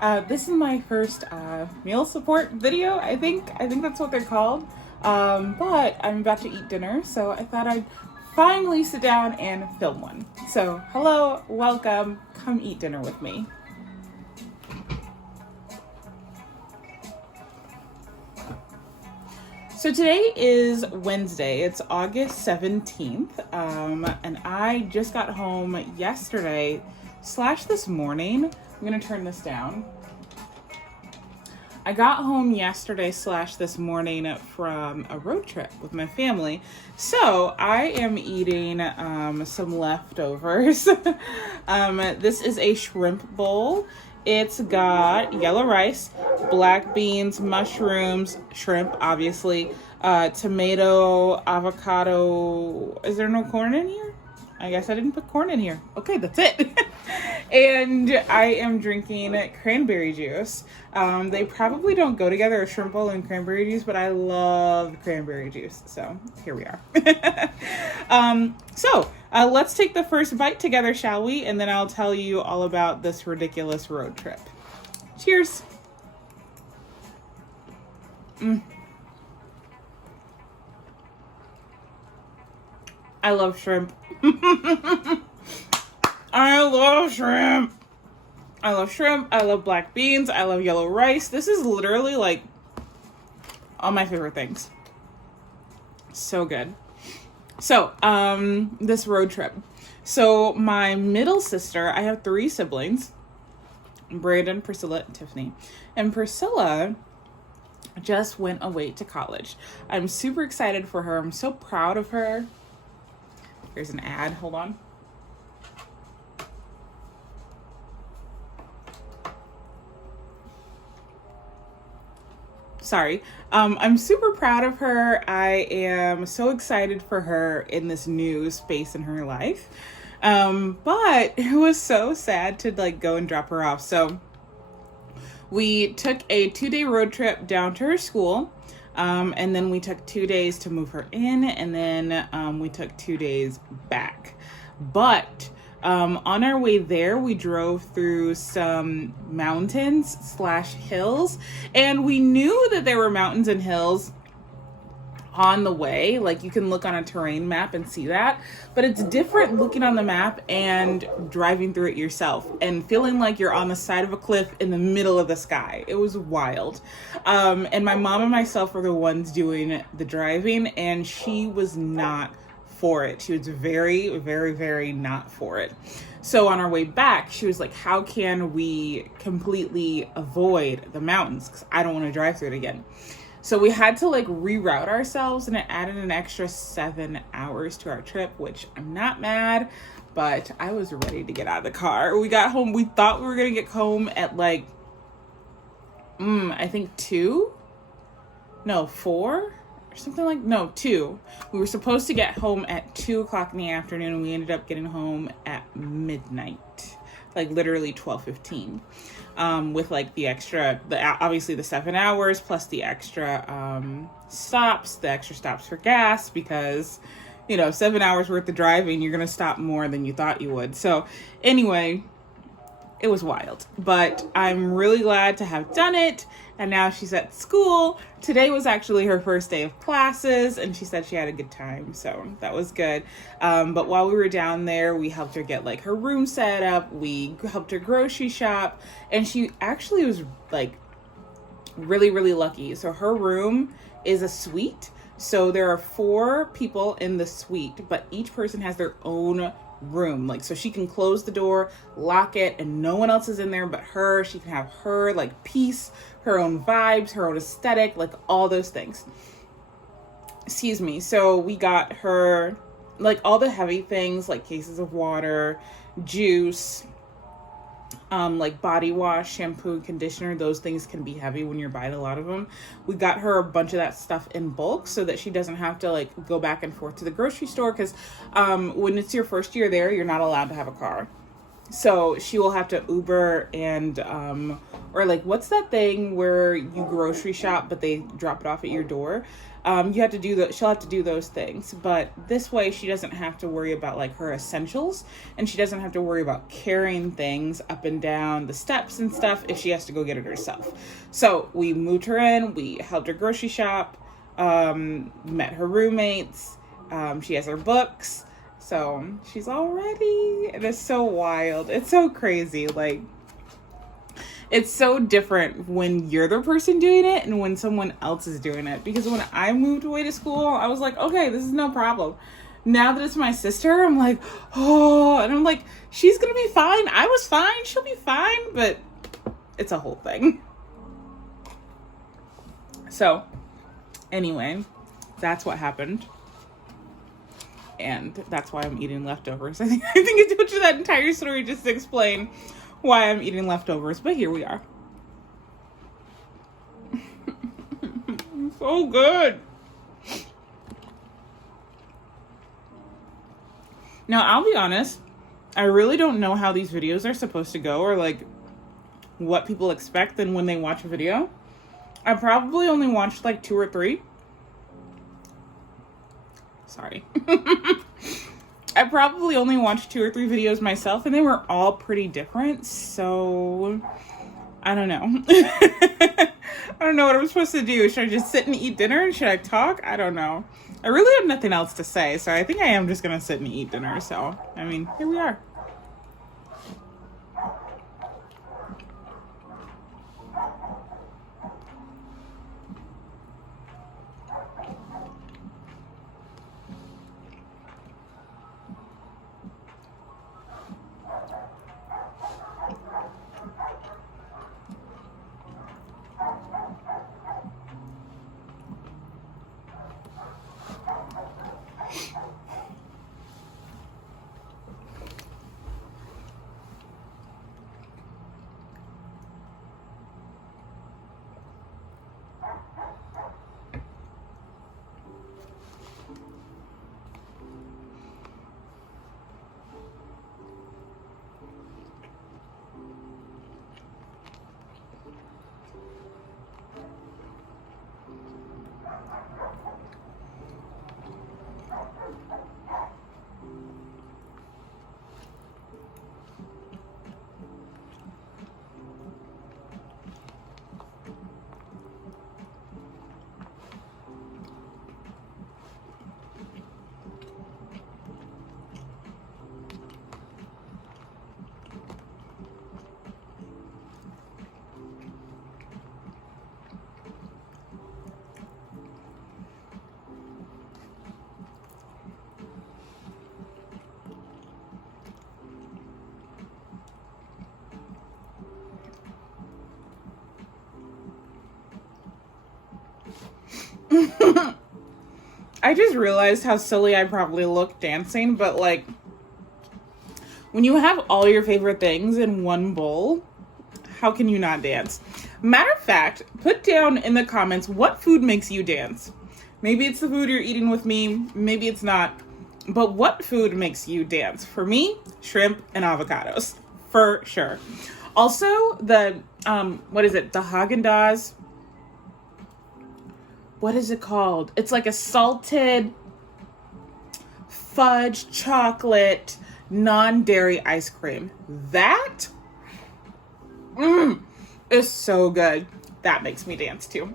This is my first meal support video. I think that's what they're called. But I'm about to eat dinner, so I thought I'd finally sit down and film one. So, hello, welcome, come eat dinner with me. So today is Wednesday. It's August 17th, and I just got home yesterday / this morning. I'm gonna turn this down. I got home yesterday / this morning from a road trip with my family. So I am eating some leftovers. This is a shrimp bowl. It's got yellow rice, black beans, mushrooms, shrimp, obviously, tomato, avocado. Is there no corn in here? I guess I didn't put corn in here. Okay, that's it. And I am drinking cranberry juice. They probably don't go together, a shrimp bowl and cranberry juice, but I love cranberry juice. So here we are. Let's take the first bite together, shall we? And then I'll tell you all about this ridiculous road trip. Cheers. I love shrimp. I love shrimp. I love shrimp. I love black beans. I love yellow rice. This is literally like all my favorite things. So good. So, this road trip. So my middle sister, I have 3 siblings, Brandon, Priscilla, and Tiffany. And Priscilla just went away to college. I'm super excited for her. I'm so proud of her. Here's an ad. Hold on. Sorry. I'm super proud of her. I am so excited for her in this new space in her life. But it was so sad to go and drop her off. So we took a 2-day road trip down to her school. And then we took 2 days to move her in, and then we took 2 days back. But on our way there, we drove through some mountains / hills, and we knew that there were mountains and hills on the way. Like, you can look on a terrain map and see that, but it's different looking on the map and driving through it yourself and feeling like you're on the side of a cliff in the middle of the sky. It was wild. And my mom and myself were the ones doing the driving, and she was not for it. She was very, very, very not for it. So on our way back, she was like, how can we completely avoid the mountains? Because I don't want to drive through it again. So we had to reroute ourselves, and it added an extra 7 hours to our trip, which I'm not mad, but I was ready to get out of the car. We got home. We thought we were going to get home at I think 2? No, 4? Or something 2. We were supposed to get home at 2:00 in the afternoon, and we ended up getting home at midnight, literally 12:15. With the extra, obviously the 7 hours plus the extra stops for gas, because 7 hours worth of driving, you're gonna stop more than you thought you would. So anyway, it was wild, but I'm really glad to have done it. And now she's at school. Today was actually her first day of classes, and she said she had a good time, so that was good. But while we were down there, we helped her get her room set up. We helped her grocery shop, and she actually was really, really lucky. So her room is a suite. So there are 4 people in the suite, but each person has their own room. So she can close the door, lock it, and no one else is in there but her. She can have her peace, her own vibes, her own aesthetic, all those things. Excuse me. So we got her all the heavy things, cases of water, juice, body wash, shampoo, conditioner. Those things can be heavy when you're buying a lot of them. We got her a bunch of that stuff in bulk so that she doesn't have to go back and forth to the grocery store, because when it's your first year there, you're not allowed to have a car. So she will have to Uber and or like, what's that thing where you grocery shop but they drop it off at your door? You have to do that. She'll have to do those things, but this way she doesn't have to worry about like her essentials, and she doesn't have to worry about carrying things up and down the steps and stuff if she has to go get it herself. So we moved her in. We helped her grocery shop. Met her roommates. She has her books. So she's all ready. It is so wild. It's so crazy. Like, it's so different when you're the person doing it and when someone else is doing it. Because when I moved away to school, I was like, okay, this is no problem. Now that it's my sister, I'm like, oh, and I'm like, she's gonna be fine. I was fine. She'll be fine. But it's a whole thing. So anyway, that's what happened. And that's why I'm eating leftovers. I think I told you that entire story just to explain why I'm eating leftovers. But here we are. So good. Now, I'll be honest. I really don't know how these videos are supposed to go, or like what people expect then when they watch a video. I probably only watched like 2 or 3. Sorry. I probably only watched 2 or 3 videos myself, and they were all pretty different. So I don't know. I don't know what I'm supposed to do. Should I just sit and eat dinner? Should I talk? I don't know. I really have nothing else to say, so I think I am just gonna sit and eat dinner. So, I mean, here we are. I just realized how silly I probably look dancing, but like, when you have all your favorite things in one bowl, how can you not dance? Matter of fact, put down in the comments what food makes you dance. Maybe it's the food you're eating with me, maybe it's not, but what food makes you dance? For me, shrimp and avocados, for sure. Also, the, what is it? The Haagen-Dazs. What is it called? It's like a salted fudge chocolate non-dairy ice cream. That is so good. That makes me dance too.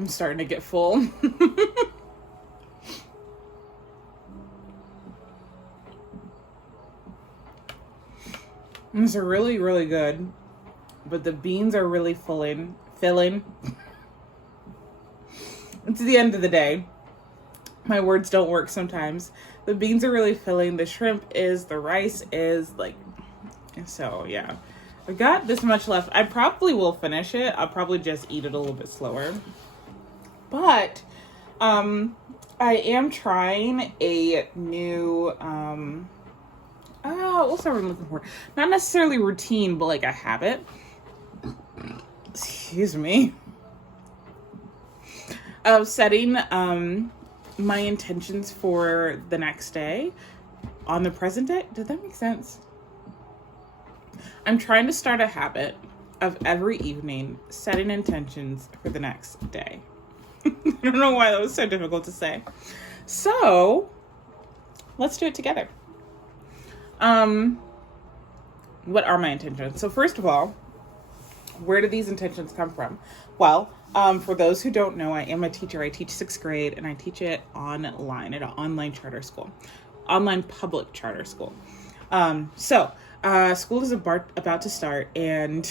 I'm starting to get full. These are really, really good. But the beans are really filling. It's the end of the day. My words don't work sometimes. The beans are really filling. The shrimp is, the rice is, like, so yeah. I've got this much left. I probably will finish it. I'll probably just eat it a little bit slower. But I am trying a new what's the word I'm looking for? Not necessarily routine, but like a habit. Excuse me. Of setting my intentions for the next day on the present day. Did that make sense? I'm trying to start a habit of every evening setting intentions for the next day. I don't know why that was so difficult to say. So let's do it together. What are my intentions? So first of all, where do these intentions come from? Well, for those who don't know, I am a teacher. I teach 6th grade and I teach it online at an online charter school, online public charter school. School is about to start, and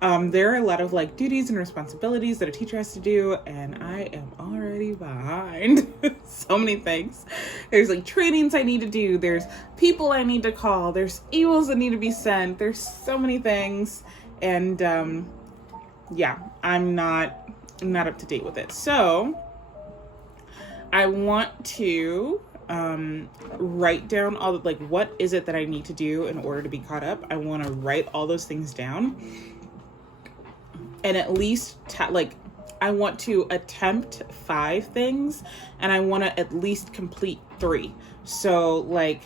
there are a lot of like duties and responsibilities that a teacher has to do, and I am already behind so many things. There's like trainings I need to do, there's people I need to call, there's emails that need to be sent, there's so many things, and I'm not up to date with it. So I want to write down all the, like, what is it that I need to do in order to be caught up. I want to write all those things down, and at least I want to attempt 5 things, and I want to at least complete 3. So like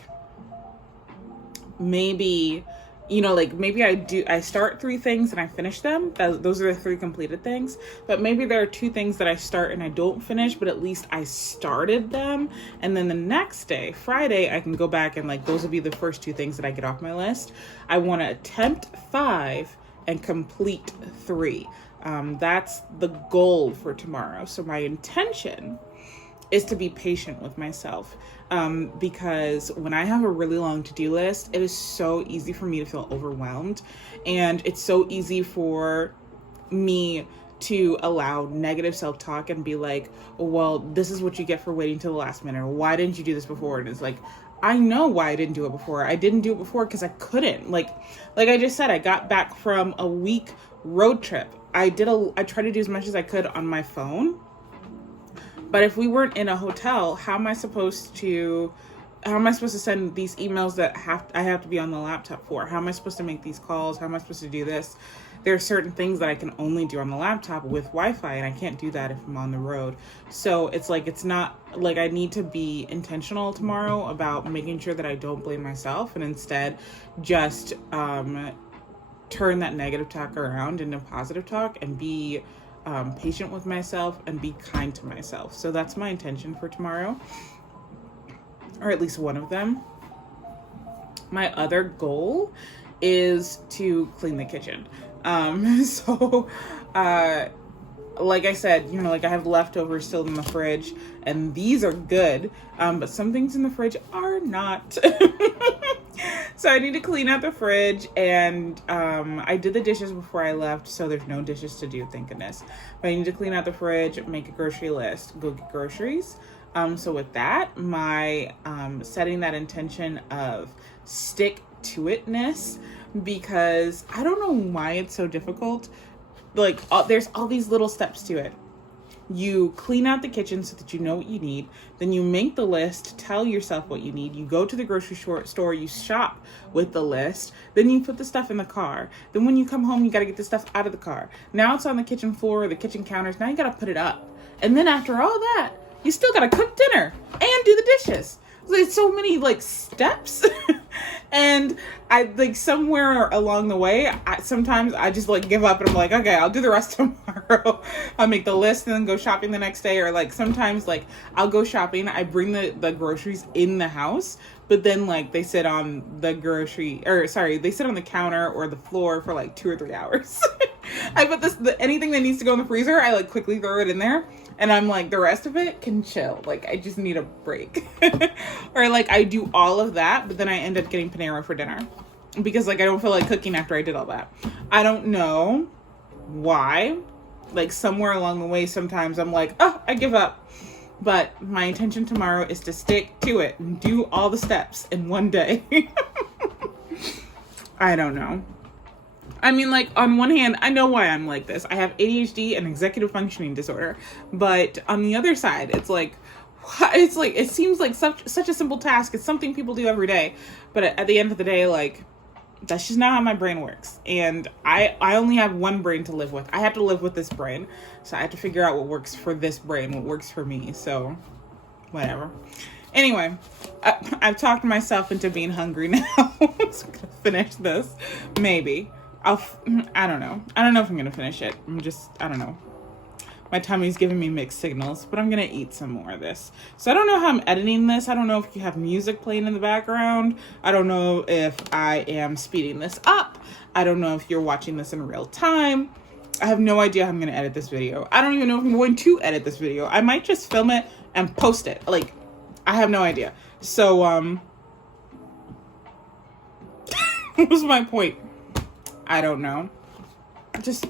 maybe I start 3 things and I finish them. Those are the 3 completed things. But maybe there are 2 things that I start and I don't finish, but at least I started them. And then the next day, Friday, I can go back and like, those will be the first 2 things that I get off my list. I want to attempt 5 and complete 3. That's the goal for tomorrow. So my intention is to be patient with myself. Because when I have a really long to-do list, it is so easy for me to feel overwhelmed. And it's so easy for me to allow negative self-talk and be like, well, this is what you get for waiting till the last minute. Or why didn't you do this before? And it's like, I know why I didn't do it before. I didn't do it before because I couldn't. Like I just said, I got back from a week road trip. I tried to do as much as I could on my phone. But if we weren't in a hotel, how am I supposed to send these emails that I have to be on the laptop for? How am I supposed to make these calls? How am I supposed to do this? There are certain things that I can only do on the laptop with Wi-Fi, and I can't do that if I'm on the road. So it's not like I need to be intentional tomorrow about making sure that I don't blame myself, and instead just turn that negative talk around into positive talk and be patient with myself and be kind to myself. So that's my intention for tomorrow, or at least one of them. My other goal is to clean the kitchen. Like I said, I have leftovers still in the fridge, and these are good, but some things in the fridge are not. So I need to clean out the fridge, and I did the dishes before I left, so there's no dishes to do, thank goodness. But I need to clean out the fridge, make a grocery list, go get groceries. So with that, my setting that intention of stick to itness, because I don't know why it's so difficult. There's all these little steps to it. You clean out the kitchen so that you know what you need. Then you make the list, tell yourself what you need. You go to the grocery store, you shop with the list. Then you put the stuff in the car. Then when you come home, you got to get the stuff out of the car. Now it's on the kitchen floor, the kitchen counters. Now you got to put it up. And then after all that, you still got to cook dinner and do the dishes. There's so many steps. And I like somewhere along the way, sometimes I just like give up and I'm like, okay, I'll do the rest tomorrow. I'll make the list and then go shopping the next day. Or like sometimes like I'll go shopping, I bring the groceries in the house, but then like they sit on the they sit on the counter or the floor for like 2 or 3 hours. I put anything that needs to go in the freezer, I like quickly throw it in there. And I'm like, the rest of it can chill. Like, I just need a break. Or like, I do all of that, but then I end up getting Panera for dinner. Because like, I don't feel like cooking after I did all that. I don't know why. Like, somewhere along the way, sometimes I'm like, oh, I give up. But my intention tomorrow is to stick to it and do all the steps in one day. I don't know. I mean, like, on one hand, I know why I'm like this. I have ADHD and executive functioning disorder. But on the other side, it's like, it seems like such a simple task. It's something people do every day. But at the end of the day, like, that's just not how my brain works. And I only have one brain to live with. I have to live with this brain. So I have to figure out what works for this brain, what works for me. So, whatever. Anyway, I've talked myself into being hungry now. So I'm going to finish this. Maybe. I don't know. I don't know if I'm going to finish it. I don't know. My tummy's giving me mixed signals, but I'm going to eat some more of this. So I don't know how I'm editing this. I don't know if you have music playing in the background. I don't know if I am speeding this up. I don't know if you're watching this in real time. I have no idea how I'm going to edit this video. I don't even know if I'm going to edit this video. I might just film it and post it. Like, I have no idea. So, what was my point? I don't know. Just...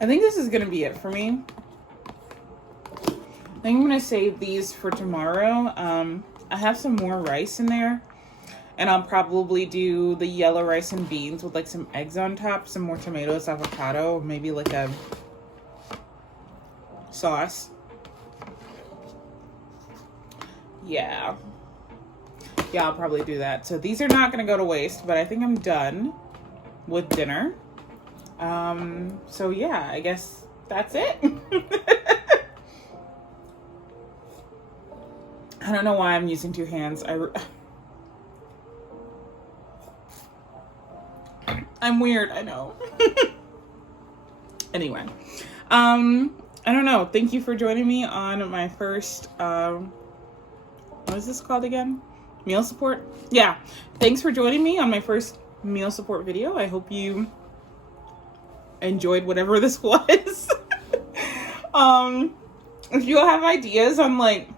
I think this is going to be it for me. I think I'm going to save these for tomorrow. I have some more rice in there. And I'll probably do the yellow rice and beans with like some eggs on top, some more tomatoes, avocado, maybe like a sauce. Yeah, I'll probably do that. So these are not going to go to waste, but I think I'm done with dinner. So yeah, I guess that's it. I don't know why I'm using 2 hands. I'm weird, I know. Anyway, I don't know. Thank you for joining me on my first, what is this called again? Meal support? Yeah. Thanks for joining me on my first meal support video. I hope you enjoyed whatever this was. If you have ideas on like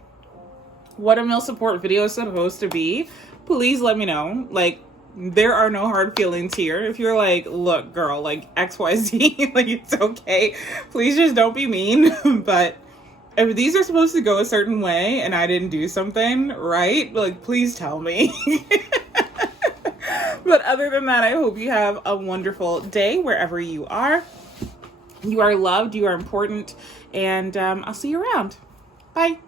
what a meal support video is supposed to be, please let me know. Like, There are no hard feelings here. If you're like, look, girl, like XYZ, like it's okay. Please just don't be mean. But if these are supposed to go a certain way and I didn't do something right, like please tell me. But other than that, I hope you have a wonderful day wherever you are. You are loved, you are important, and I'll see you around. Bye.